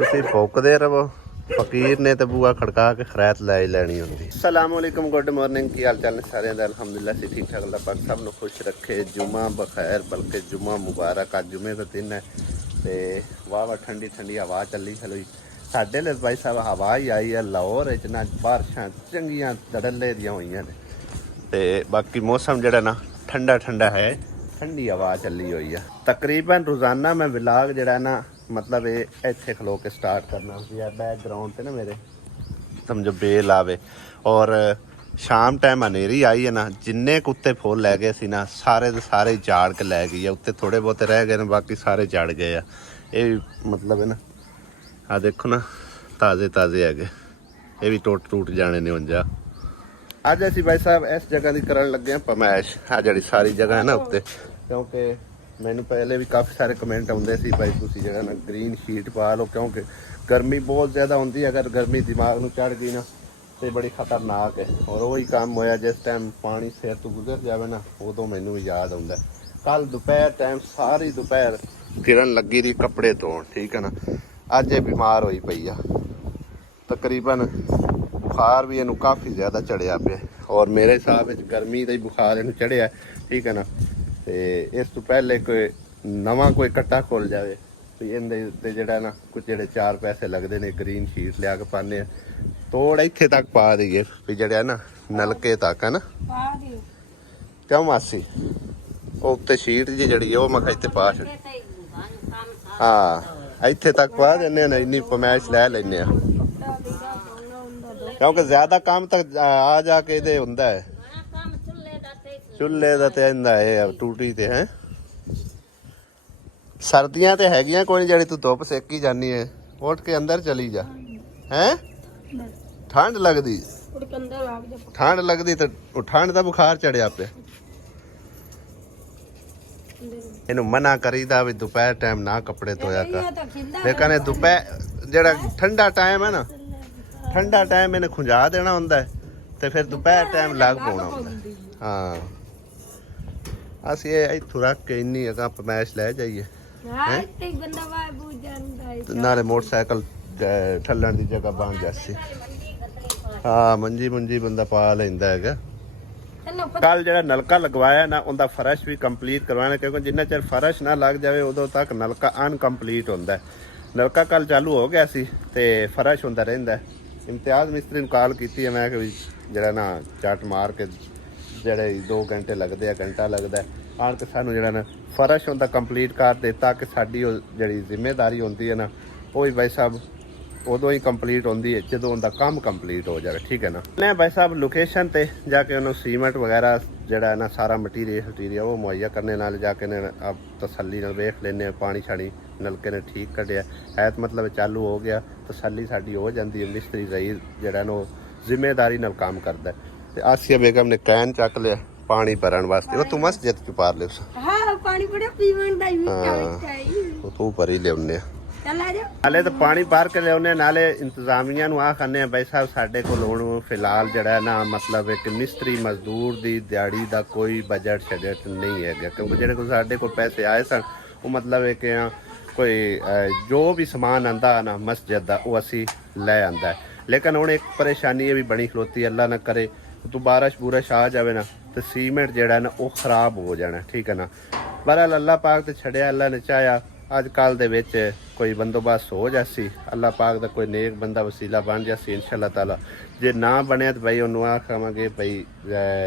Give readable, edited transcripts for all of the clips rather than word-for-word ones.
ਤੁਸੀਂ ਭੁੱਖਦੇ ਰਹੋ। ਫਕੀਰ ਨੇ ਤੇ ਬੂਆ ਖੜਕਾ ਕੇ ਖੈਰਤ ਲੈ ਹੀ ਲੈਣੀ ਹੁੰਦੀ। ਅਸਲਾਮ ਵਾਲੇਕੁਮ, ਗੁੱਡ ਮਾਰਨਿੰਗ। ਕੀ ਹਾਲ ਚਾਲ ਨੇ ਸਾਰਿਆਂ ਦਾ? ਅਲਹਮਦੁਲਿਲਾ ਸੇ ਠੀਕ ਠਾਕ। ਅੱਲਾਹ ਪਾਕ ਸਭ ਨੂੰ ਖੁਸ਼ ਰੱਖੇ। ਜੁਮਾ ਬਖੈਰ, ਬਲਕਿ ਜੁਮਾ ਮੁਬਾਰਕ। ਅੱਜ ਜੁਮੇ ਦਾ ਦਿਨ ਹੈ ਤੇ ਵਾਹ ਠੰਡੀ ਠੰਡੀ ਹਵਾ ਚੱਲੀ ਖਲੋਈ ਸਾਡੇ ਲਈ। ਭਾਈ ਸਾਹਿਬ ਹਵਾ ਹੀ ਆਈ ਹੈ। ਲਾਹੌਰ ਵਿੱਚ ਨਾ ਬਾਰਿਸ਼ਾਂ ਚੰਗੀਆਂ ਧੜੱਲੇ ਦੀਆਂ ਹੋਈਆਂ ਨੇ ਤੇ ਬਾਕੀ ਮੌਸਮ ਜਿਹੜਾ ਨਾ ਠੰਡਾ ਠੰਡਾ ਹੈ, ਠੰਡੀ ਹਵਾ ਚੱਲੀ ਹੋਈ ਆ। ਤਕਰੀਬਨ ਰੋਜ਼ਾਨਾ ਮੈਂ ਵਲਾਗ ਜਿਹੜਾ ਨਾ मतलब ये इत्थे खलो के स्टार्ट करना यार। बैकग्राउंड से ना मेरे समझो बेल आवे। और शाम टाइम हनेरी आई है ना, जिन्ने कुत्ते फुल लै गए सी ना सारे दे सारे झाड़ के लै गई है। उत्ते थोड़े बहुते रह गए ने, बाकी सारे झड़ गए आ। ये मतलब है ना, आ देखो ना ताज़े ताज़े है, ये भी टूट जाने ने उंजा। अज असी भाई साहब इस जगह की करन लगे हैं फरमाइश। आ जी सारी जगह है ना उत्ते, क्योंकि मैनू पहले भी काफ़ी सारे कमेंट आते सी भाई तुसी जगह ना ग्रीन शीट पा लो, क्योंकि गर्मी बहुत ज़्यादा होती है। अगर गर्मी दिमाग में चढ़ गई ना तो बड़ी खतरनाक है। और वही काम होया जिस टाइम पानी सिर तो गुजर जाए ना, उदों मैनू भी याद आता है। कल दोपहर टाइम सारी दोपहर किरण लगी रही कपड़े धोण, ठीक है ना। अज ये बीमार होई पई आ, तकरीबन बुखार भी इनू काफ़ी ज़्यादा चढ़िया पे। और मेरे हिसाब से गर्मी का ही बुखार इनू चढ़िया, ठीक है ना। तो इस तो पहले कोई नवा कोई कट्टा खुल जाए तो इनके जड़ा ना कुछ जड़े 4 पैसे लगते हैं ग्रीन शीट लिया के पाने तोड़ इत्थे तक पा दईए भी जड़े ना नलके तक, है ना। क्यों मासी वो उत्ते शीट जी जड़ी वो मैं इत्थे पा छड़ी। हाँ इत्थे तक पा देने ना, इन्नी फरमाइश लै लेने, क्योंकि ज्यादा काम तक आ जाके इहदे हुंदा है। चुल्हे का तो इंदा है टूटी ते है। सर्दियां तो हैगियां कोई जड़ी तू धुप सेकी जानी है, उठ के अंदर चली जा। हैं ठंड लगदी, ठंड लगदी तो ठंड का बुखार चढ़िया पे। इनू मना करीदा भी दोपहर टाइम ना कपड़े धोया कर, लेकिन दोपहर जड़ा ठंडा टाइम है ना, ठंडा टाइम इन्हें खुंजा देना होंदा है तो फिर दोपहर टाइम लग पाना होंदा है। हाँ अस ये इत्थों रख के इन्नी अगा फरमाइश लै जाइए नाले मोटरसाइकिल ठल्लण की जगह बन जासी। हाँ मंजी मुंजी बंदा पा लैंदा है। कल जो नलका लगवाया ना उनका फर्श भी कंप्लीट करवाना, क्योंकि जिन्ना चर फर्श ना लग जाए उदों तक नलका अनकंप्लीट होंदा है। नलका कल चालू हो गया सी ते फर्श होंदा रहिंदा है। इम्तियाज़ मिस्त्री कॉल की है मैं कि जरा ना चट मार के जड़े 2 घंटे लगते हैं, घंटा लगता है आन के सानू जरा ना फर्श होंदा कंप्लीट कर दे, ताकि साडी जड़ी जिम्मेदारी होंदी है ना वो ही भाई साहब उदों ही कंप्लीट होंदी है जदों उनका काम कंप्लीट हो जाए, ठीक है ना। मैं भाई साहब लोकेशन ते जाके उन्होंने सीमेंट वगैरह जड़ा ना सारा मटीरियल वो मुहैया करने नाल जाके ने अब तसल्ली नाल वेख लेने पानी शानी नलके ने ठीक कढ़िया है तो मतलब चालू हो गया, तसल्ली साडी हो जाती है। मिस्त्री रही जड़ा ना जिम्मेदारी नाल काम करता है। ते आसिया बेगम ने कैन चक लिया पानी भरन वास्ते, वो तू मस्जिद च पार ले हां पानी बड़ा पीवन दा ही तू भरी लियाउने हाले तो पानी भर के लियाउने। नाले इंतजामिया नूं आ खन्ने भाई साहब साडे कोल हुण फिलहाल जड़ा ना मतलब एक मिस्त्री मजदूर दी दिहाड़ी दा कोई बजट शजट नहीं है, क्योंकि जेडे को साडे कोल पैसे आए सन वो मतलब है कि कोई जो भी समान आंदा ना मस्जिद दा वो असी लै आंदा है। लेकिन हुण एक परेशानी ये भी बनी खलोती, अल्लाह ना करे तो बारिश बुरिश आ जाए ना तो सीमेंट जड़ा ना वो खराब हो जाना, ठीक है ना। बहरहाल अल्लाह पाक तो छड़िया, अल्लाह ने चाहया अज कल दे विच कोई बंदोबस्त हो जासी, अल्लाह पाक दा कोई नेक बंदा वसीला बन जासी इंशाअल्लाह ताला। जे ना बने तो भाई उन्होंने आखावांगे भाई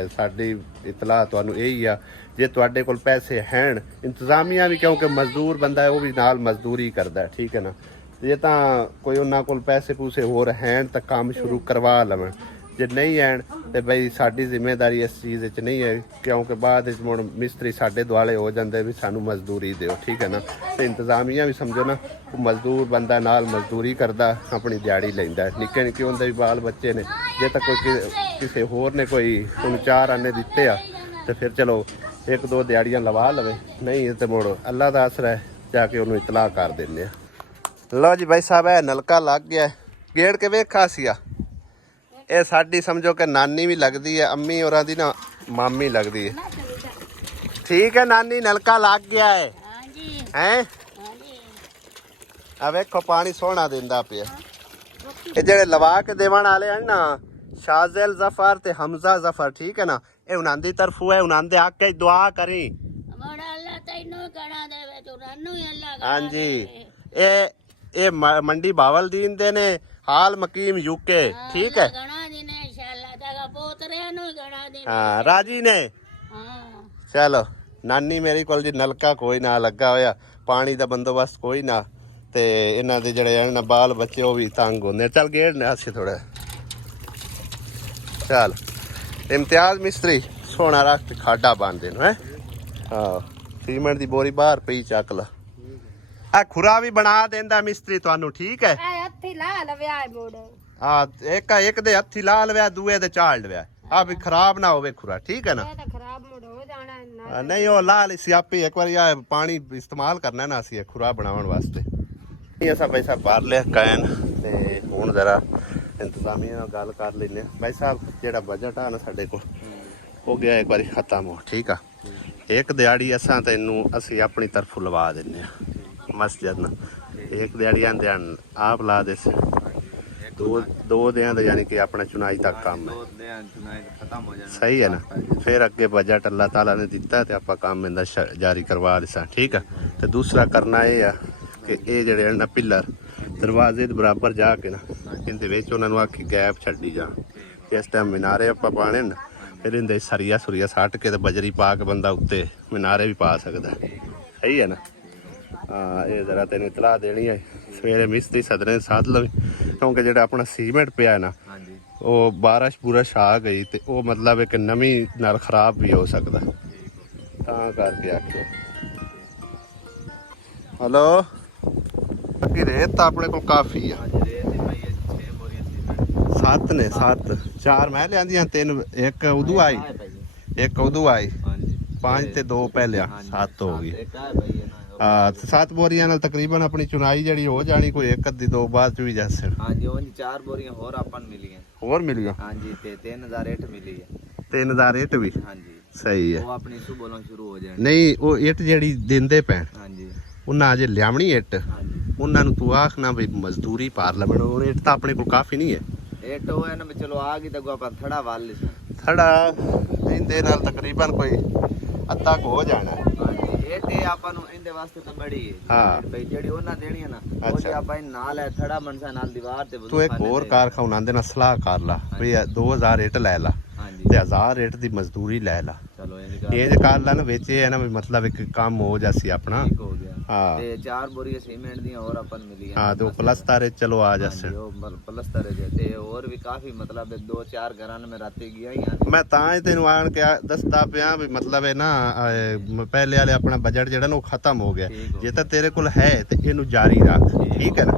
साडी इतलाह तुहानूं यही आ, जे तुहाडे कोल पैसे हैं इंतजामिया भी, क्योंकि मजदूर बंदा है वो भी नाल मजदूरी करता है, ठीक है ना। जे तां कोई उन्हां कोल पैसे पूसे होर हैं तो काम शुरू करवा लवन, जे नहीं हैं तो भाई साडी जिम्मेदारी इस चीज़ च नहीं है, क्योंकि बाद मुड़ मिस्त्री साडे दुआले हो जाते भी सानू मजदूरी दो, ठीक है ना। तो इंतजामिया भी समझो ना मजदूर बंदा नाल मजदूरी करता अपनी दिहाड़ी लैंदा, निक्के निक्के उनके भी बाल बच्चे ने। जे तक कोई किसी होर ने कोई उन्हें 4 आने दिते आ तो फिर चलो 1-2 दिहाड़ियाँ लवा लवे, नहीं तो मुड़ अल्लाह का आसरा है जाके उन्होंने इतलाह कर देने। लो जी भाई साहब है नलका लग गया, गेड़ के वेखा सिया ये साडी समझो कि नानी भी लगती है, अम्मी और दी ना मामी लगती है, ठीक है नानी नलका लग गया है हैं। ਆ ਵੇਖੋ ਪਾਣੀ ਸੋਹਣਾ ਦਿੰਦਾ ਪਿਆ। ਇਹ ਜਿਹੜੇ ਲਵਾ ਕੇ ਦੇਵਣ ਵਾਲੇ ਹਨ ਨਾ, ਸ਼ਾਜ਼ਲ ਜ਼ਫਰ ਤੇ ਹਮਜ਼ਾ ਜ਼ਫਰ, ਠੀਕ ਹੈ ਨਾ, ਇਹ ਉਹਨਾਂ ਦੀ ਤਰਫੋਂ ਹੈ, ਉਹਨਾਂ ਦੇ ਹੱਕ ਵਿੱਚ ਦੁਆ ਕਰੀ। ਅੱਲਾ ਤੈਨੂੰ ਕਣਾ ਦੇਵੇ ਤੂੰ ਰੰਨੂ ਹੀ ਅੱਲਾ ਕਣਾ ਹਾਂਜੀ ਇਹ ਮੰਡੀ ਬਾਵਲਦੀਨ ਦੇ ਨੇ, ਹਾਲ ਮਕੀਮ यूके, ठीक है। ਗਣਾ ਦੀ ਨੇ ਇੰਸ਼ਾਅੱਲਾ ਤੇਰਾ ਪੋਤਰਿਆਂ ਨੂੰ ਗਣਾ ਦੀ। ਹਾਂ ਰਾਜੀ ਨੇ। ਹਾਂ ਚਲੋ ਨਾਨੀ ਮੇਰੀ ਕੋਲ ਜੀ ਨਲਕਾ ਕੋਈ ਨਾ ਲੱਗਾ ਹੋਇਆ, ਪਾਣੀ ਦਾ ਬੰਦੋਬਸਤ ਕੋਈ ਨਾ, ਤੇ ਇਹਨਾਂ ਦੇ ਜਿਹੜੇ ਹਨ ਨਾ ਬਾਲ ਬੱਚੇ ਉਹ ਵੀ ਤੰਗ ਹੁੰਦੇ। ਚੱਲ ਗੇੜ ਨੇ ਅਸੀਂ ਥੋੜਾ, ਚੱਲ ਇਮਤਿਆਜ਼ ਮਿਸਤਰੀ ਸੋਹਣਾ ਰੱਖ ਕੇ ਖਾਡਾ ਬੰਨਦੇ ਨੂੰ ਹੈ। ਹਾਂ ਸੀਮੈਂਟ ਦੀ ਬੋਰੀ ਬਾਹਰ ਪਈ, ਚੱਕ ਲਾ। ਆ ਖੁਰਾ ਵੀ ਬਣਾ ਦਿੰਦਾ ਮਿਸਤਰੀ ਤੁਹਾਨੂੰ, ਠੀਕ ਹੈ। ਐ ਹੱਥੀ ਲਾ ਲਵਿਆ ਮੋੜ ਆ ਇੱਕ ਦੇ ਹੱਥੀ ਲਾ ਲਵਿਆ, ਦੂਏ ਦੇ ਝਾੜ ਲਵਿਆ, ਆ ਵੀ ਖਰਾਬ ਨਾ ਹੋਵੇ ਖੁਰਾ, ਠੀਕ ਹੈ ਨਾ। ਇਹ ਤਾਂ ਖਰਾਬ ਮੋੜ ਹੋ ਜਾਣਾ ਨਾ। ਨਹੀਂ ਉਹ ਲਾ ਲਈ ਸਿਆਪੀ, ਇੱਕ ਵਾਰੀ ਆ ਪਾਣੀ ਇਸਤੇਮਾਲ ਕਰਨਾ ਨਾ ਅਸੀਂ ਖੁਰਾ ਬਣਾਉਣ ਵਾਸਤੇ। ਅਸਾਂ ਪੈਸਾ ਭਰ ਲਿਆ ਕੈਨ, ਤੇ ਹੁਣ ਜ਼ਰਾ ਇੰਤਜ਼ਾਮੀਆ ਨਾਲ ਗੱਲ ਕਰ ਲੈਂਦੇ ਹਾਂ। ਭਾਈ ਸਾਹਿਬ ਜਿਹੜਾ ਬਜਟ ਆ ਨਾ ਸਾਡੇ ਕੋਲ ਹੋ ਗਿਆ ਇੱਕ ਵਾਰੀ ਖਤਮ ਹੋ, ਠੀਕ ਆ। ਇੱਕ ਦਿਹਾੜੀ ਅਸੀਂ ਆਪਣੀ ਤਰਫੋਂ ਲਵਾ ਦਿੰਦੇ ਹਾਂ ਮਸਜਿਦ ਨਾਲ, ਇੱਕ ਦਿਹਾੜੀ ਆਂਦੇ ਹਨ ਆਪ ਲਾ ਦੇ, ਦੋ ਦਿਨਾਂ ਦਾ ਯਾਨੀ ਕਿ ਆਪਣਾ ਚੁਨਾਈ ਤੱਕ ਕੰਮ ਹੈ। ਸਹੀ ਹੈ ਨਾ। ਫਿਰ ਅੱਗੇ ਬਜਟ ਅੱਲਾਹ ਤਾਲਾ ਨੇ ਦਿੱਤਾ ਤੇ ਆਪਾਂ ਕੰਮ ਇਹਦਾ ਜਾਰੀ ਕਰਵਾ ਲਿਆ, ਠੀਕ ਆ। ਤੇ ਦੂਸਰਾ ਕਰਨਾ ਇਹ ਆ ਕਿ ਇਹ ਜਿਹੜੇ ਨਾ ਪਿੱਲਰ ਦਰਵਾਜ਼ੇ ਦੇ ਬਰਾਬਰ ਜਾ ਕੇ ਨਾ ਇਹਦੇ ਵਿੱਚ ਉਹਨਾਂ ਨੂੰ ਆਖੀ ਗੈਪ ਛੱਡੀ ਜਾ। ਇਸ ਟਾਈਮ ਮੀਨਾਰੇ ਆਪਾਂ ਪਾਣੇ ਨਾ, ਫਿਰ ਇਹਦੇ ਸਰੀਆ ਸੁਰੀਆ ਸੱਟ ਕੇ ਤੇ ਬਜਰੀ ਪਾ ਕੇ ਬੰਦਾ ਉੱਤੇ ਮੀਨਾਰੇ ਵੀ ਪਾ ਸਕਦਾ। ਸਹੀ ਹੈ ਨਾ। ਹਾਂ ਇਹ ਜ਼ਰਾ ਤੈਨੂੰ ਇਤਲਾਹ ਦੇਣੀ ਹੈ, ਸਵੇਰੇ ਮਿਸਤਰੀ ਸਦਨੇ ਸਾਧ ਲਵੇ, ਕਿਉਂਕਿ ਜਿਹੜਾ ਆਪਣਾ ਸੀਮੈਂਟ ਪਿਆ ਨਾ ਉਹ ਬਾਰਿਸ਼ ਬੁਰਸ਼ ਆ ਗਈ ਤੇ ਉਹ ਮਤਲਬ ਇੱਕ ਨਵੀਂ ਨਾਲ ਖਰਾਬ ਵੀ ਹੋ ਸਕਦਾ, ਤਾਂ ਕਰਕੇ ਆਖਿਆ। ਹਲੋ ਬਾਕੀ ਰੇਤ ਤਾਂ ਆਪਣੇ ਕੋਲ ਕਾਫੀ ਆ। 7 ਨੇ 7, 4 ਮੈਂ ਲਿਆਂਦੀਆਂ, 3 ਇੱਕ ਉਦੋਂ ਆਈ, 5 ਤੇ 2 ਪਹਿਲਿਆ, 7 ਹੋ ਗਈ। 7 ਬੋਰੀਆਂ ਨਾਲ ਤਕਰੀਬਨ ਆਪਣੀ ਚੁਨਾਈ ਜਿਹੜੀ ਹੋ ਜਾਣੀ, ਕੋਈ ਇੱਕ ਅੱਧੀ ਦੋ ਬਾਅਦ ਚ ਵੀ ਜਾ ਸਕ। ਹਾਂਜੀ ਉਹ 4 ਬੋਰੀਆਂ ਹੋਰ ਆਪਾਂ ਨੂੰ ਮਿਲੀਆਂ। ਹੋਰ ਮਿਲੀਆਂ? ਹਾਂਜੀ ਤੇ 3000 ਇੱਟ ਮਿਲੀ ਹੈ। 3000 ਇੱਟ ਵੀ? ਹਾਂਜੀ ਸਹੀ ਹੈ। ਉਹ ਆਪਣੀ ਸੁਬੋਲੋਂ ਸ਼ੁਰੂ ਹੋ ਜਾਣੀ। ਨਹੀਂ ਉਹ ਇੱਟ ਜਿਹੜੀ ਦਿੰਦੇ ਪੈਣ, ਹਾਂਜੀ ਉਹਨਾਂ ਅਜੇ ਲਿਆਵਣੀ ਇੱਟ, ਹਾਂਜੀ ਉਹਨਾਂ ਨੂੰ ਤੂੰ ਆਖ ਨਾ ਵੀ ਮਜ਼ਦੂਰੀ ਪਾਰ ਲਵਣ, ਉਹ ਇੱਟ ਤਾਂ ਆਪਣੇ ਕੋਲ ਕਾਫੀ ਨਹੀਂ ਹੈ। ਇੱਟ ਉਹ ਹੈ ਨਾ ਵੀ ਚਲੋ ਆ ਗਈ ਤਾਂ ਆਪਾਂ ਥੜਾ ਵਾਲ ਲਿਆ, ਥੜਾ ਇਹਦੇ ਨਾਲ ਤਕਰੀਬਨ ਕੋਈ ਅੱਧਾ ਕੁ ਹੋ ਜਾਣਾ। ਹਾਂਜੀ ਇਹ ਤੇ ਆਪਾਂ ਨੂੰ ਇਹਦੇ ਵਾਸਤੇ ਤਾਂ ਬੜੀ ਹੈ। ਹਾਂ ਬਈ ਜਿਹੜੀ ਉਹਨਾਂ ਦੇਣੀ ਹੈ ਨਾ, ਉਹ ਜੇ ਆਪਾਂ ਇਹ ਨਾਲ ਹੈ ਥੜਾ ਮਨਸਾ ਨਾਲ ਦੀਵਾਰ ਤੇ ਤੂੰ ਇੱਕ ਹੋਰ ਕਾਰਖਾਨਾ ਦੇ ਨਾਲ ਸਲਾਹ ਕਰ ਲਾ ਵੀ 2000 ਇੱਟ ਲੈ ਲਾ ਤੇ 1000 ਇੱਟ ਦੀ ਮਜ਼ਦੂਰੀ ਲੈ ਲਾ। ਚਲੋ ਇਹ ਜੇ ਕਰ ਲਾ ਨਾ ਵਿੱਚ ਇਹ ਹੈ ਨਾ ਵੀ ਮਤਲਬ ਇੱਕ ਕੰਮ ਹੋ ਜਾਸੀ ਆਪਣਾ। ਹੋ ਗਿਆ। ਹਾਂ ਤੇ 4 ਬੋਰੀਆਂ ਸੀਮੈਂਟ ਦੀਆਂ ਹੋਰ ਆਪਾਂ ਨੂੰ ਮਿਲੀਆਂ। ਹਾਂ ਤੇ ਉਹ ਪਲਸਤਰ ਚਲੋ ਆ ਜਾਸੇ। ਉਹ ਪਲਸਤਰ ਜੇ ਤੇ ਹੋਰ ਵੀ ਕਾਫੀ ਮਤਲਬ 2-4 ਘਰਾਂ ਨੇ ਮੈਂ ਰਾਤੀ ਗਿਆ ਹੀ ਆ। ਮੈਂ ਤਾਂ ਹੀ ਤੈਨੂੰ ਆਣ ਕੇ ਦੱਸਦਾ ਪਿਆ ਵੀ ਮਤਲਬ ਇਹ ਨਾ ਪਹਿਲੇ ਵਾਲੇ ਆਪਣਾ ਬਜਟ ਜਿਹੜਾ ਨਾ ਉਹ ਖਤਮ ਹੋ ਗਿਆ। ਜੇ ਤਾਂ ਤੇਰੇ ਕੋਲ ਹੈ ਤੇ ਇਹਨੂੰ ਜਾਰੀ ਰੱਖ, ਠੀਕ ਹੈ ਨਾ।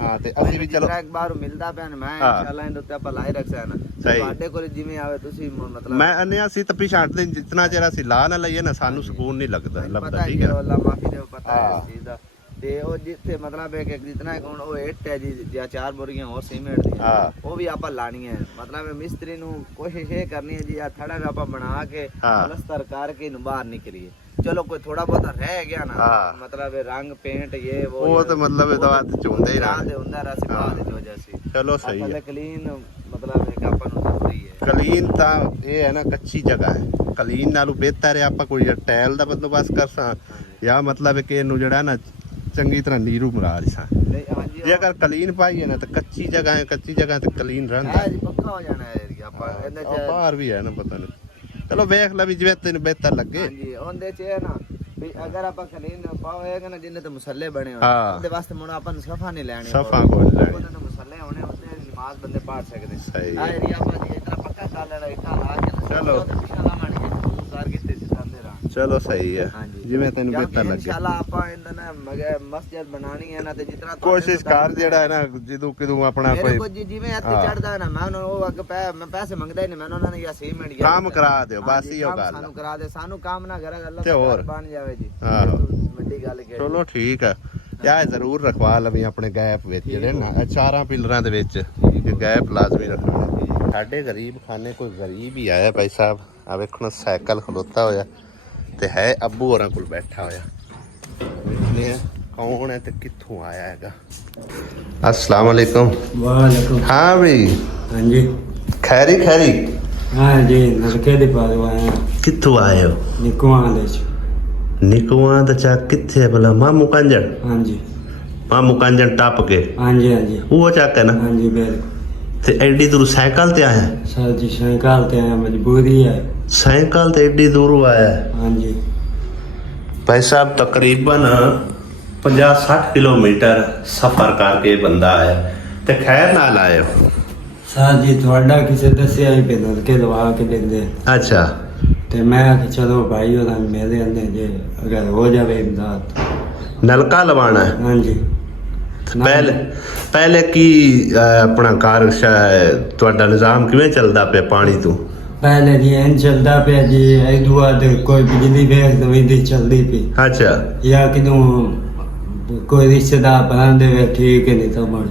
ਹਾਂ ਤੇ ਅਸੀਂ ਵੀ ਚਲੋ ਇੱਕ ਵਾਰ ਮਿਲਦਾ ਪਿਆ ਨਾ, ਮੈਂ ਇਨਸ਼ਾਅੱਲਾ ਇਹਦੇ ਉੱਤੇ ਆਪਾਂ ਲਾਈ ਰੱਖਿਆ ਨਾ। ਤੁਹਾਡੇ ਕੋਲ ਜਿਵੇਂ ਆਵੇ ਤੁਸੀਂ ਮਤਲਬ ਮੈਂ ਅੰਨੇ ਅਸੀਂ ਤਾਂ ਪਿਛਾਂਟ ਦੇ ਜਿੰਨਾ ਚਿਰ ਅਸੀਂ ਲਾ ਨਾ ਲਈਏ ਨਾ ਸਾਨੂੰ ਸਕੂਨ ਨਹੀਂ ਲੱਗਦਾ, ਠੀਕ ਹੈ। ਅੱਲਾਹ ਮਾਫੀ ਦੇ ਪਤਾ ਹੈ ਇਸ ਚੀਜ਼ ਦਾ। ਤੇ ਉਹ ਜਿੱਥੇ ਮਤਲਬ ਹੈ ਕਿ ਜਿਤਨਾ ਹੁਣ ਉਹ ਇੱਟ ਹੈ ਜੀ ਜਾਂ 4 ਬੋਰੀਆਂ ਹੋਰ ਸੀਮੈਂਟ ਦੀਆਂ, ਉਹ ਵੀ ਆਪਾਂ ਲਾਣੀ ਹੈ। ਮਤਲਬ ਮਿਸਤਰੀ ਨੂੰ ਕੋਸ਼ਿਸ਼ ਇਹ ਕਰਨੀ ਹੈ ਜੀ ਆ ਥੜਾ ਵੀ ਆਪਾਂ ਬਣਾ ਕੇ ਪਲਸਤਰ ਕਰਕੇ ਨੂੰ ਬਾਹਰ ਨਿਕਲੀਏ। ਚਲੋ ਕੋਈ ਥੋੜਾ ਬਹੁਤਾ ਰਹਿ ਗਿਆ ਨਾ, ਮਤਲਬ ਰੰਗ ਪੇਂਟ ਇਹ ਉਹ ਤਾਂ ਮਤਲਬ ਇਹਦਾ ਚੁੰਦੇ ਹੀ ਰਹਿੰਦੇ ਹੁੰਦਾ ਰਸ ਬਾਅਦ ਵਿੱਚ ਹੋ ਜਾਸੀ। ਚਲੋ ਸਹੀ ਹੈ। ਕਲੀਨ ਮਤਲਬ ਇੱਕ ਆਪਾਂ ਨੂੰ ਜ਼ਰੂਰੀ ਹੈ। ਕਲੀਨ ਤਾਂ ਇਹ ਹੈ ਨਾ ਕੱਚੀ ਜਗ੍ਹਾ ਹੈ, ਕਲੀਨ ਨਾਲੋਂ ਬਿਹਤਰ ਹੈ ਆਪਾਂ ਕੋਈ ਟਾਇਲ ਦਾ ਬੰਦੋਬਸਤ ਕਰਸਾਂ ਜਾਂ ਮਤਲਬ ਕਿ ਇਹਨੂੰ ਜਿਹੜਾ ਨਾ ਚੰਗੀ ਤਰ੍ਹਾਂ ਨੀਰੂ ਮਰਾ ਲਿਸਾਂ। ਜੇ ਅਗਰ ਕਲੀਨ ਪਾਈਏ ਨਾ ਤਾਂ ਕੱਚੀ ਜਗ੍ਹਾ ਹੈ, ਕੱਚੀ ਜਗ੍ਹਾ ਤੇ ਕਲੀਨ ਰਹਿੰਦਾ ਹੈ ਜੀ, ਪੱਕਾ ਹੋ ਜਾਣਾ ਹੈ ਏਰੀਆ। ਆਪਾਂ ਇਹਦੇ ਚ ਬਾਹਰ ਵੀ ਹੈ ਨਾ ਪਤਾ ਨਹੀਂ, ਚਲੋ ਵੇਖ ਲੈ ਵੀ ਜਿਵੇਂ ਤੈਨੂੰ ਬਿਹਤਰ ਲੱਗੇ। ਹਾਂਜੀ ਉਹਦੇ ਚ ਹੈ ਨਾ ਵੀ ਅਗਰ ਆਪਾਂ ਕਲੀਨ ਪਾਵੇਗਾ ਨਾ ਜਿੰਨੇ ਤੇ ਮਸੱਲੇ ਬਣੇ ਹੋਣ, ਉਹਦੇ ਵਾਸਤੇ ਮੁੜ ਆਪਾਂ ਨੂੰ ਸਫਾ ਨਹੀਂ ਲੈਣੀ, ਸਫਾ ਕੋਈ ਲੈਣੀ, ਉਹਨਾਂ ਨੂੰ ਮਸੱਲੇ ਹੋਣੇ ਹੁੰਦੇ, ਨਮਾਜ਼ ਬੰਦੇ ਪੜ ਸਕਦੇ। ਸਹੀ ਆ ਏਰੀਆ ਆਪਾਂ ਜੀ ਇਤਨਾ ਪੱਕਾ ਕਰ ਲੈਣਾ, ਇੱਟਾਂ ਲਾ ਕੇ ਚਲੋ ਸਾਰ ਕਿਤੇ ਸਿਖਾਉਂਦੇ ਰਹਾਂ। ਚਲੋ ਸਹੀ ਹੈ ਜਿਵੇਂ ਤੈਨੂੰ ਬਿਹਤਰ ਲੱਗੇ। ਇਨਸ਼ਾਅੱਲਾ ਆਪਾਂ ਇਹਨਾਂ ਨੇ ਮਸਜਿਦ ਬਣਾਣੀ ਹੈ ਨਾ, ਤੇ ਜਿਤਨਾ ਕੋਸ਼ਿਸ਼ ਕਰ ਜਿਹੜਾ ਹੈ ਨਾ ਜਦੋਂ ਕਿਦੋਂ ਆਪਣਾ ਕੋਈ ਜਿਵੇਂ ਇੱਥੇ ਚੜਦਾ ਹੈ ਨਾ, ਮੈਂ ਉਹਨਾਂ ਨੂੰ ਅੱਗੇ ਮੈਂ ਪੈਸੇ ਮੰਗਦਾ ਹੀ ਨਹੀਂ, ਮੈਂ ਉਹਨਾਂ ਨੇ ਜਾਂ ਸੀਮੈਂਟ ਜਾਂ ਕੰਮ ਕਰਾ ਦਿਓ ਬਸ ਇਹੋ ਗੱਲ ਸਾਨੂੰ ਕਰਾ ਦੇ, ਸਾਨੂੰ ਕੰਮ ਨਾ ਕਰਾ ਅੱਲਾਹ ਤੇ ਹੋਰ ਬਣ ਜਾਵੇ ਜੀ। ਵੱਡੀ ਗੱਲ ਕਿ ਚਲੋ ਠੀਕ ਹੈ ਯਾ ਜ਼ਰੂਰ ਰਖਵਾ ਲਵੀਂ ਆਪਣੇ ਗੈਪ ਵਿੱਚ ਜਿਹੜੇ ਨਾ 4 ਪਿਲਰਾਂ ਦੇ ਵਿੱਚ ਗੈਪ ਲਾਜ਼ਮੀ ਰੱਖਣਾ। ਸਾਡੇ ਗਰੀਬ ਖਾਨੇ ਕੋਈ ਗਰੀਬ ਹੀ ਆਇਆ ਭਾਈ ਸਾਹਿਬ। ਆ ਵੇਖੋ ਸਾਈਕਲ ਖਲੋਤਾ ਹੋਇਆ ਤੇ ਹੈ ਅੱਬੂ ਹੋਰਾਂ ਕੋਲ ਬੈਠਾ ਹੋਇਆ। ਵੇਖਨੇ ਆ ਕੌਣ ਹੈ ਤੇ ਕਿੱਥੋਂ ਆਇਆ ਹੈਗਾ। अस्सलाम वालेकुम। वालेकुम। हाँ भाई, हाँ जी। खैरी खैरी। हाँ जी, नलके दे पास आए हैं। कित्थों आए हो? निकुआं दे च। निकुआं दा चा कित्थे है भला? मामू कांजन। हाँ जी। मामू कांजन टप के हाँ जी हाँ जी। वो चक है ना। हाँ जी बिल्कुल। ते एडी दूर साइकिल ते आया? सर जी साइकिल ते आए, मजबूरी है। साइकिल ते एडी दूर आया है? हाँ जी। भाई साहब तकरीबन 50-60 किलोमीटर सफर करके बंदा आया ते खैर नाल आए हो? सर जी थोड़ा किसी दसिया ही पे नलके लवा के देंगे। अच्छा। ते मैं आखे चलो भाई और मेरे अंदर जे अगर हो जावे इमदाद। नलका लवाना है? हाँ जी। पहले पहले की अपना कार ਤੁਹਾਡਾ ਨਿਜ਼ਾਮ ਕਿਵੇਂ ਚੱਲਦਾ ਪਿਆ ਪਾਣੀ ਤੋਂ? पहले जी एन चलता पे जी एक दुआ दे कोई बिजली बेग दवी दी चलती पी। अच्छा। या किदों कोई रिश्तेदार बना दे ठीक है नहीं तो मर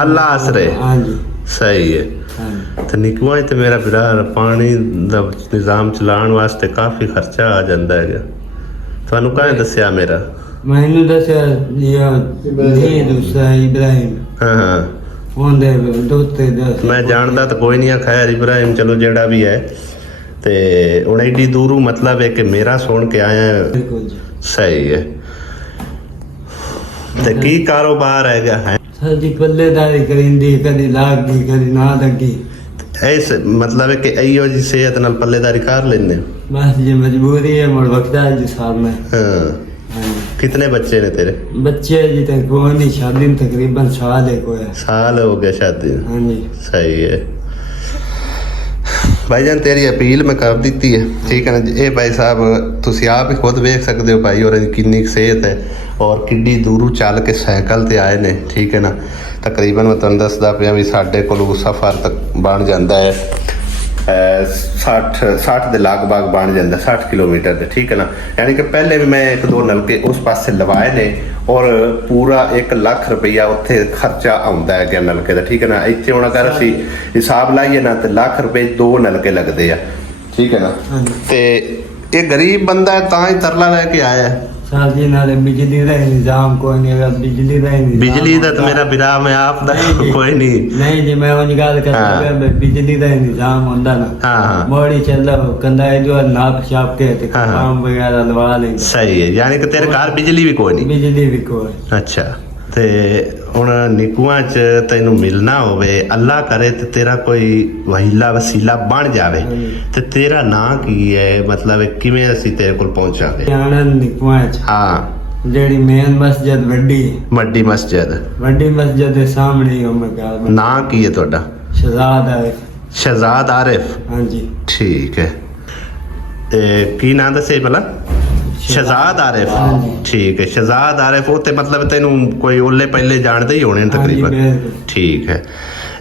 अल्लाह आसरे। हाँ जी सही है। हाँ ਤੇ ਨਿਕਵਾਂ ਤੇ ਮੇਰਾ ਵੀਰਾ ਪਾਣੀ ਦਾ ਨਿਜ਼ਾਮ ਚਲਾਉਣ ਵਾਸਤੇ ਕਾਫੀ ਖਰਚਾ ਆ ਜਾਂਦਾ ਹੈਗਾ। ਤੁਹਾਨੂੰ ਕਾਹਨੇ ਦੱਸਿਆ ਮੇਰਾ? मैंने दसा ये दूसरा इब्राहिम हाँ हाँ ਉਹਦੇ ਦੋਤੇ ਦਸ ਮੈਂ ਜਾਣਦਾ ਤਾਂ ਕੋਈ ਨਹੀਂ ਆ। ਖੈਰ ਇਬਰਾਹਿਮ ਚਲੋ ਜਿਹੜਾ ਵੀ ਹੈ ਤੇ ਹੁਣ ਐਡੀ ਦੂਰੋਂ ਮਤਲਬ ਹੈ ਕਿ ਮੇਰਾ ਸੁਣ ਕੇ ਆਇਆ। ਬਿਲਕੁਲ ਜੀ ਸਹੀ ਹੈ। ਤੇ ਕੀ ਕਾਰੋਬਾਰ ਹੈਗਾ ਹੈ? ਸਰ ਜੀ ਪੱਲੇਦਾਰੀ ਕਰਿੰਦੀ, ਕਦੀ ਲੱਗ ਗਈ ਕਦੀ ਨਾ ਲੱਗੀ। ਇਸ ਮਤਲਬ ਹੈ ਕਿ ਇਹੋ ਜੀ ਸਿਹਤ ਨਾਲ ਪੱਲੇਦਾਰੀ ਕਰ ਲੈਂਦੇ ਹੋ? बस जी मजबूरी है मोड़ वक्त है जी साहब में। हाँ। हाँ जी। कितने बच्चे ने तेरे? बच्चे जी तक कोई नहीं, शादी में तकरीबन साल है कोई। साल हो गया शादी में? हाँ जी। सही है भाईजान, तेरी अपील मैं कर दी है, ठीक है ना। ये भाई साहब तुसी आप ही खुद देख सकते हो भाई और किन्नी सेहत है और किड्डी दूरों चल के साइकिल ते आए ने, ठीक है ना। तकरीबन मैं तुहानू दसदा पिया भी साडे कोलों सफ़र तक बन जाता है 60 ਦੇ ਲਗਭਗ ਬਣ ਜਾਂਦਾ 60 ਕਿਲੋਮੀਟਰ ਦੇ, ਠੀਕ ਹੈ ਨਾ। ਯਾਨੀ ਕਿ ਪਹਿਲੇ ਵੀ ਮੈਂ 1-2 ਨਲਕੇ ਉਸ ਪਾਸੇ ਲਵਾਏ ਨੇ ਔਰ ਪੂਰਾ 1 ਲੱਖ ਰੁਪਈਆ ਉੱਥੇ ਖਰਚਾ ਆਉਂਦਾ ਹੈ ਗਿਆ ਨਲਕੇ ਦਾ, ਠੀਕ ਹੈ ਨਾ। ਇੱਥੇ ਹੁਣ ਅਗਰ ਅਸੀਂ ਹਿਸਾਬ ਲਾਈਏ ਨਾ ਤੇ ਲੱਖ ਰੁਪਏ 2 ਨਲਕੇ ਲੱਗਦੇ ਆ, ਠੀਕ ਹੈ ਨਾ। ਤੇ ਇਹ ਗਰੀਬ ਬੰਦਾ ਹੈ ਤਾਂ ਹੀ ਤਰਲਾ ਲੈ ਕੇ ਆਇਆ ਹੈ। सर जी नाले बिजली का इंतजाम कोई नहीं, अगर बिजली का इंतजाम बिजली का तो मेरा बिरा में आप दा कोई नहीं। नहीं जी मैं उनकी गल कर बिजली का इंतजाम होंदा ना। हाँ हाँ मोड़ी चलदा कंधा जो नाप छाप के ते हाँ, हाँ। काम वगैरह लवा लेंगे। सही है, यानी कि तेरे घर बिजली भी कोई नहीं? बिजली भी कोई। अच्छा। ਤੇ ਹੁਣ ਨਿਕੂਆਂ 'ਚ ਤੈਨੂੰ ਮਿਲਣਾ ਹੋਵੇ, ਅੱਲਾ ਕਰੇ ਤੇ ਤੇਰਾ ਕੋਈ ਵਹੀਲਾ ਵਸੀਲਾ ਬਣ ਜਾਵੇ ਤੇ ਤੇਰਾ ਨਾਂ ਕੀ ਹੈ? ਮਤਲਬ ਕਿਵੇਂ ਅਸੀਂ ਤੇਰੇ ਕੋਲ ਪਹੁੰਚਾਂਗੇ? ਆਨੰਦ ਨਿਕਵਾਂ ਹਾਂ, ਜਿਹੜੀ ਮੇਨ ਮਸਜਿਦ ਵੱਡੀ ਮਸਜਿਦ ਦੇ ਸਾਹਮਣੇ ਹੀ ਮੈਂ ਕਹਾਂ। ਨਾਂ ਕੀ ਹੈ ਤੁਹਾਡਾ? ਸ਼ਹਜ਼ਾਦ ਆਰਿਫ। ਸ਼ਹਜ਼ਾਦ ਆਰਿਫ? ਹਾਂਜੀ ਠੀਕ ਹੈ। ਤੇ ਕੀ ਨਾਂ ਦੱਸੇ ਭਲਾ? ਸ਼ਹਜ਼ਾਦ ਆਰਿਫ। ਠੀਕ ਹੈ, ਸ਼ਹਜ਼ਾਦ ਆਰਿਫ। ਉਹ ਤੇ ਮਤਲਬ ਤੈਨੂੰ ਕੋਈ ਓਲੇ ਪਹਿਲੇ ਜਾਣਦੇ ਹੀ ਹੋਣੇ ਤਕਰੀਬਨ। ਠੀਕ है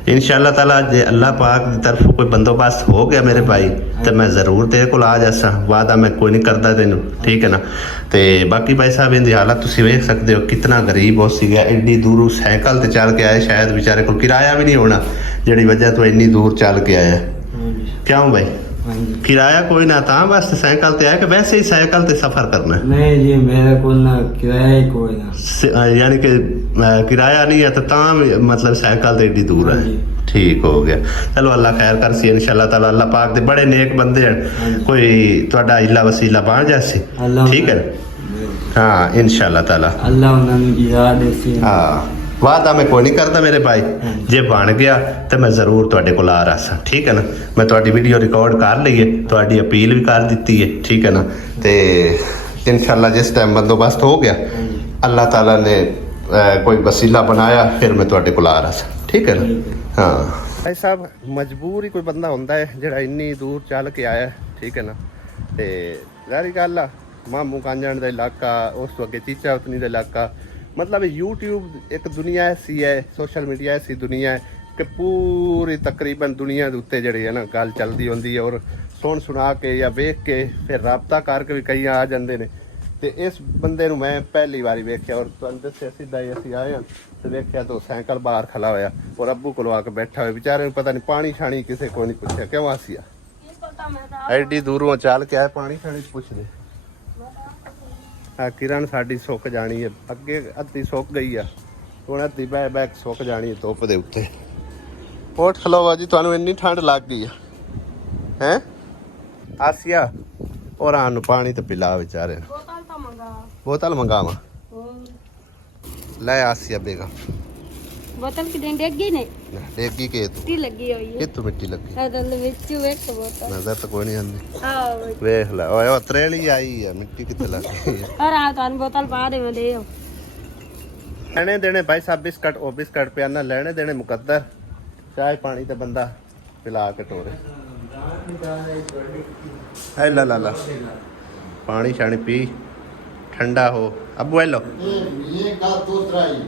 इंशाअल्लाह ताला जे अल्लाह पाक की तरफ कोई बंदोबस्त हो गया मेरे भाई तो मैं ज़रूर तेरे को आ जासा, वादा मैं कोई नहीं करता तेन, ठीक है ना। तो बाकी भाई साहब इनकी हालत तुम वेख सकते हो कितना गरीब हो सीगा, एड्डी दूरों साइकिल ते चल के आए, शायद बेचारे को किराया भी नहीं होना जिहड़ी वजह तो इन्नी दूर चल के आया। क्यों भाई किराया कोई ना था बस साइकिल ते आया कि वैसे ही साइकिल ते सफर करना है? नहीं जी मेरे को ना किराया ही कोई ना, यानी कि किराया नहीं है तो मतलब साइकिल ते एडी दूर है। ठीक हो गया, चलो अल्लाह खैर कर सी इंशाअल्लाह ताला। अल्लाह पाक दे बड़े नेक बंदे हैं, कोई तुहाडा इला वसीला बन जासी, ठीक है। हाँ इंशाअल्लाह ताला अल्लाह उन्होंने की याद ऐसी। हाँ वादा मैं कोई नहीं करता मेरे भाई, जे बन गया तो मैं जरूर तुहाडे कोल आ रहा, ठीक है ना। मैं तुहाडी वीडियो रिकॉर्ड कर ली है, तुहाडी अपील भी कर दी है, ठीक है ना। तो इंशाअल्लाह जिस टाइम बंदोबस्त हो गया अल्लाह ताला ने कोई वसीला बनाया फिर मैं तुहाडे कोल आ रहा, ठीक है ना। हाँ भाई साहब मजबूर ही कोई बंदा होंदा है जिहड़ा इन्नी दूर चल के आया, ठीक है ना। तो जारी गल आ मामू कांजण दा इलाका, उस तो अगे चीचा उतनी दा इलाका, मतलब यूट्यूब एक दुनिया ऐसी है, सोशल मीडिया ऐसी दुनिया है कि पूरी तकरीबन दुनिया के उत्ते जिहड़ी है ना गल चलती होंदी है और सुन सुना के या वेख के फिर राबता करके भी कई आ जाते हैं। तो इस बंदे नूं मैं पहली बारी वेख्या और तुहानूं दस्सिया सीधा ही असीं आए हैं तो वेख्या तो साइकिल बाहर खड़ा होया और अब्बू कोल आके बैठा हुआ, बेचारे नूं पता नहीं पानी शानी किसी को नहीं पूछा, क्यों आसिया एडी दूरों चल के आए पानी शानी पूछ दे। ਆ ਕਿਰਨ ਸਾਡੀ ਸੁੱਕ ਜਾਣੀ ਹੈ, ਅੱਗੇ ਅੱਧੀ ਸੁੱਕ ਗਈ ਆ, ਹੁਣ ਅੱਧੀ ਬੈ ਬੈ ਸੁੱਕ ਜਾਣੀ ਹੈ ਧੁੱਪ ਦੇ ਉੱਤੇ। ਉੱਠ ਖਲੋਵਾ ਜੀ, ਤੁਹਾਨੂੰ ਇੰਨੀ ਠੰਡ ਲੱਗ ਗਈ ਆ ਹੈ ਆਸੀਆ? ਔਰਾਂ ਨੂੰ ਪਾਣੀ ਤੇ ਪਿਲਾ ਵਿਚਾਰੇ ਨੂੰ। ਬੋਤਲ ਤਾਂ ਮੰਗਾ। ਬੋਤਲ ਮੰਗਾਵਾ ਹੋਰ ਲੈ ਆਸੀਆ ਬੇਗਾ। ਬੋਤਲ ਕਿਦਾਂ ਡੇਗੀ ਨੇ? ਡੇਗੀ ਕੇ ਤੂੰ ਮਿੱਟੀ ਲੱਗੀ ਹੋਈ ਹੈ ਕਿੱਥੋਂ ਮਿੱਟੀ ਲੱਗੀ? ਅਦਲ ਵਿੱਚ ਵੇਖ ਬੋਤਲ। ਨਜ਼ਰ ਤਾਂ ਕੋਈ ਨਹੀਂ ਆਉਂਦੀ। ਆਹ ਵੇਖ ਲੈ ਓਏ ਉਹ ਤਰੇਲੀ ਆਈ ਆ, ਮਿੱਟੀ ਕਿੱਥੇ ਲੱਗ ਗਈ? ਔਰ ਆ ਤੁਹਾਨੂੰ ਬੋਤਲ ਪਾ ਦੇਵਾਂ ਦੇ ਲੈਣੇ ਦੇਣੇ ਭਾਈ ਸਾਹਿਬ, ਬਿਸਕਟ ਉਹ ਬਿਸਕਟ ਪਿਆਨਾ ਲੈਣੇ ਦੇਣੇ ਮੁਕੱਦਰ, ਚਾਹ ਪਾਣੀ ਤੇ ਬੰਦਾ ਪਿਲਾ ਕੇ ਟੋਰੇ। ਹੈ ਲਾ ਲਾ ਲਾ ਪਾਣੀ ਛਾਣੀ ਪੀ, ठंडा हो। अब बोलो ये का दूसरा ही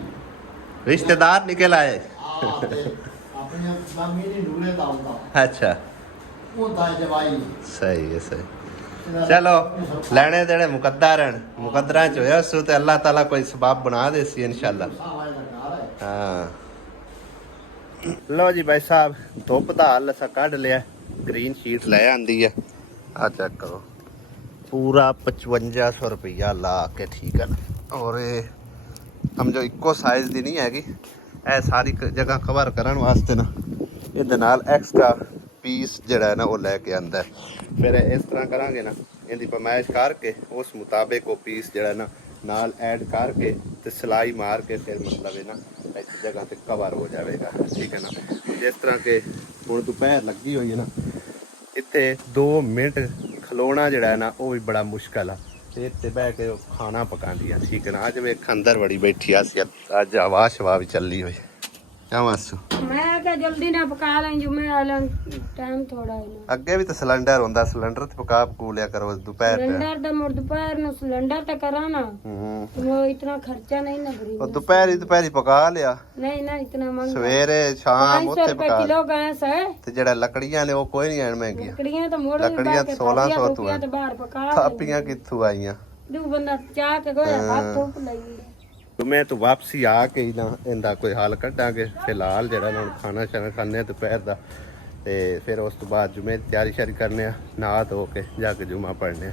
रिश्तेदार निकल आए। अपने मम्मी ने ढूंढे था उनका अच्छा वो था जवाई सही है सही। चलो लेने देने मुकद्दर हैं, मुकद्दरा च होया सु ते अल्लाह ताला कोई सबब बना दे सी इंशाल्लाह। हाँ लो जी भाई साहब, धुप दा हल असा कढ लिया, ग्रीन शीट ले आंदी है। आ चेक करो पूरा 5500 रुपया ला के, ठीक है ना। और ये समझो इको साइज दी नहीं हैगी, ए सारी जगह कवर करन वास्ते ना ये नाल एक्स्ट्रा पीस जड़ा है ना वो लेके आंदा है। फिर इस तरह करांगे ना, इनकी पैमाइश करके उस मुताबिक वो पीस जड़ा ना नाल ऐड करके ते सिलाई मार के फिर मतलब है ना इस जगह पे कवर हो जाएगा, ठीक है ना। जिस तरह के हुण दोपहर लगी हुई है ना, इत्थे 2 मिनट खलोना जड़ा है ना वो भी बड़ा मुश्किल है, ते इत्ते बह के खाना पकांदी है, ठीक है ना। अज वेख अंदर बड़ी बैठी आ, अज हवा शवा भी चली हुई। क्या मासू मैं क्या जल्दी ना पका लें जुमे वाला टाइम थोड़ा है ना। अगे भी तो सिलेंडर होंदा, सिलेंडर ते पका पकू लिया करो दोपहर पे। सिलेंडर दा मोर दोपहर में सिलेंडर तो करा ना, तो वो इतना खर्चा नहीं ना करी। और दोपहर ही पका लिया, नहीं ना इतना महंगा। सवेरे शाम 500 उत्ते रुपए पका किलो गैस है। ते जेड़ा लकड़ियां ने वो कोई नहीं आन महंगी, लकड़ियां तो मोड़ लकड़ियां 1600 तो है, बाहर पका थापियां कित्थों आईयां? दू बंदा चाह के गोया हाथ धुप लगी। तो मैं तो वापसी आके ही ना इंदा कोई हल कड्डांगे। फिलहाल जेड़ा ना खाना शाना खाने दोपहर दा, ते फिर उस तो बाद जुमे दी तैयारी शारी करने, नहा धो के जाके जुमा पढ़ने।